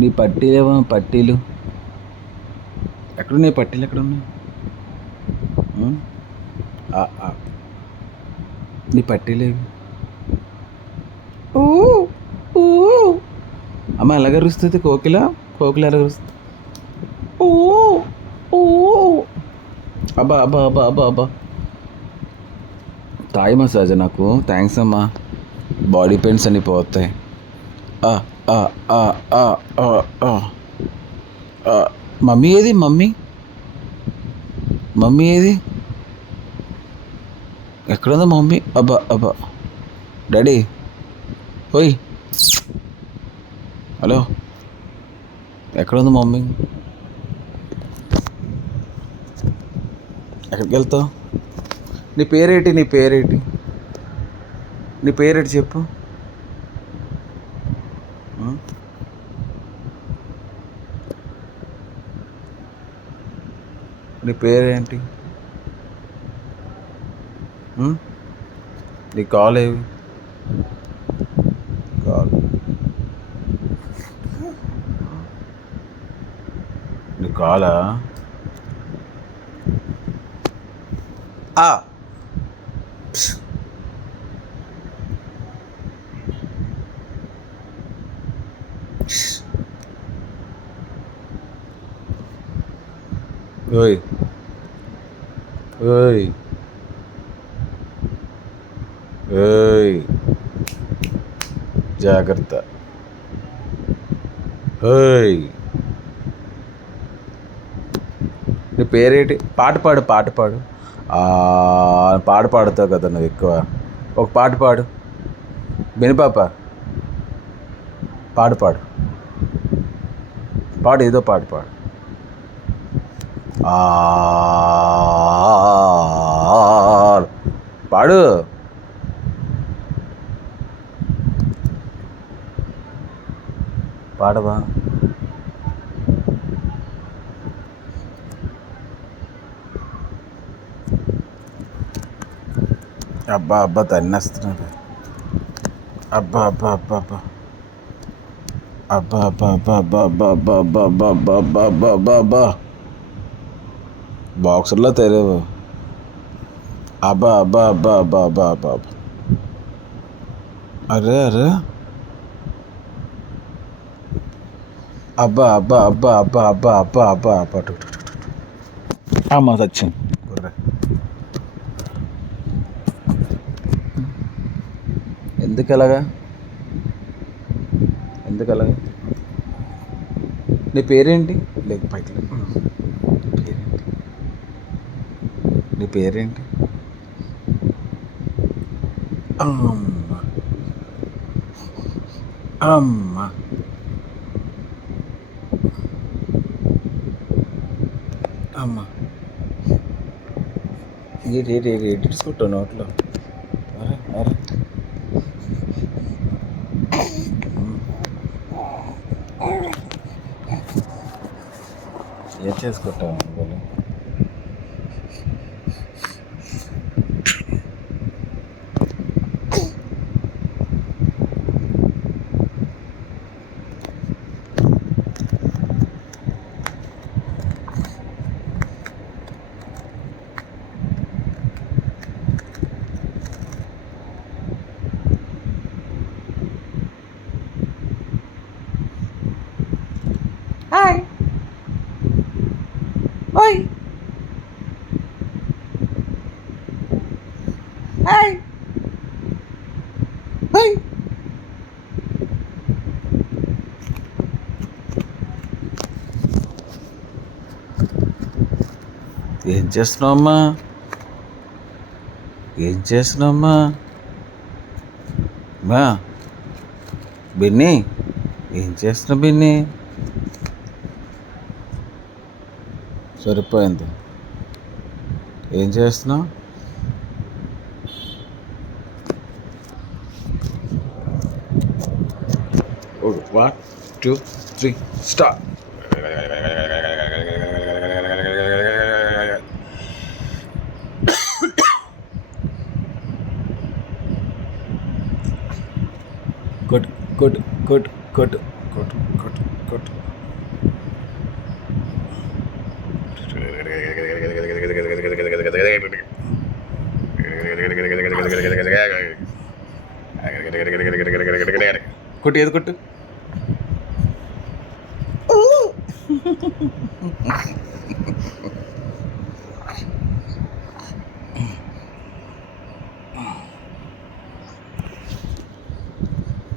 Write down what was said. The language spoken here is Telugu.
నీ పట్టీలేవా పట్టీలు ఎక్కడున్నాయి? పట్టీలు ఎక్కడున్నాయి? ఉం? నీ పట్టీలేవి? ఊ ఊ అమ్మ ఎలాగ అరుస్తుంది కోకిల? కోకిల ఎలాగ అరుస్తుంది? ఊ ఊ అబ్బా అబ్బా అబ్బా అబ్బా అబ్బా. తాయి మసాజ్ నాకు. థ్యాంక్స్ అమ్మా. బాడీ పెయిన్స్ అన్నీ పోతాయి. ఆ, ఆ, ఆ, ఆ, ఆ, ఆ. మమ్మీ ఏది? మమ్మీ మమ్మీ ఏది? ఎక్కడుందా మమ్మీ? అబ్బా అబ్బా. డాడీ ఓయ్, హలో, ఎక్కడుంది మమ్మీ? ఎక్కడికి వెళ్తావు? నీ పేరేటి? నీ పేరేటి? నీ పేరేటి చెప్పు. ఉం? నీ పేరేంటి? నీ కాల్ ఏవి? కాల్ నీ కాలా? ఓయ్ ఓయ్ ఓయ్, జాగ్రత్త. ఓయ్, నీ పేరేంటి? పాట పాడు, పాట పాడు. పాట పాడుతావు కదా నువ్వు ఎక్కువ. ఒక పాట పాడు. బెనిపాప పాడు పాడు పాడు, ఏదో పాడు పాడు. పాడు. పాడవా? అబ్బా అబ్బా తన్నేస్తున్నాడు. అబ్బా అబ్బా అబ్బా అబ్బా అబ్బా అబ్బా అబ్బా అబ్బా అబ్బా అబ్బా అబ్బా అబ్బా అబ్బా అబ్బా అబ్బా అబ్బా. బాక్సర్లో తెరవు. అబ్బా అబ్బా అబ్బా అబ్బా అబ్బా అబ్బా అబ్బా. అరే అరే. అబ్బా అబ్బా అబ్బా అబ్బా అబ్బా అబ్బా అబ్బా అబ్బా. అమ్మ సచ్చింది. ఎందుకు అలాగా? ఎందుకు అలాగా? నీ పేరేంటి? లేక పైకి నీ పేరేంటి? అమ్మ అమ్మ. అమ్మ ఎడిట్సుకుంటావు నోట్లో. అరే అరే. ఏం చేసుకుంటావు అనుకోలే. హాయ్ ఓయ్ హాయ్ ఓయ్. ఏం చేస్తున్నావమ్మా? ఏం చేస్తున్నావమ్మా? మా బిన్ని, ఏం చేస్తున్నావు బిన్ని? సరిపోయింది. ఏం చేస్తున్నావు? One two three start. కొట్టు కొట్టు కొట్టు కొట్టు కొట్టు కొట్టు కొట్టు. కొట్టు ఏది కొట్టు.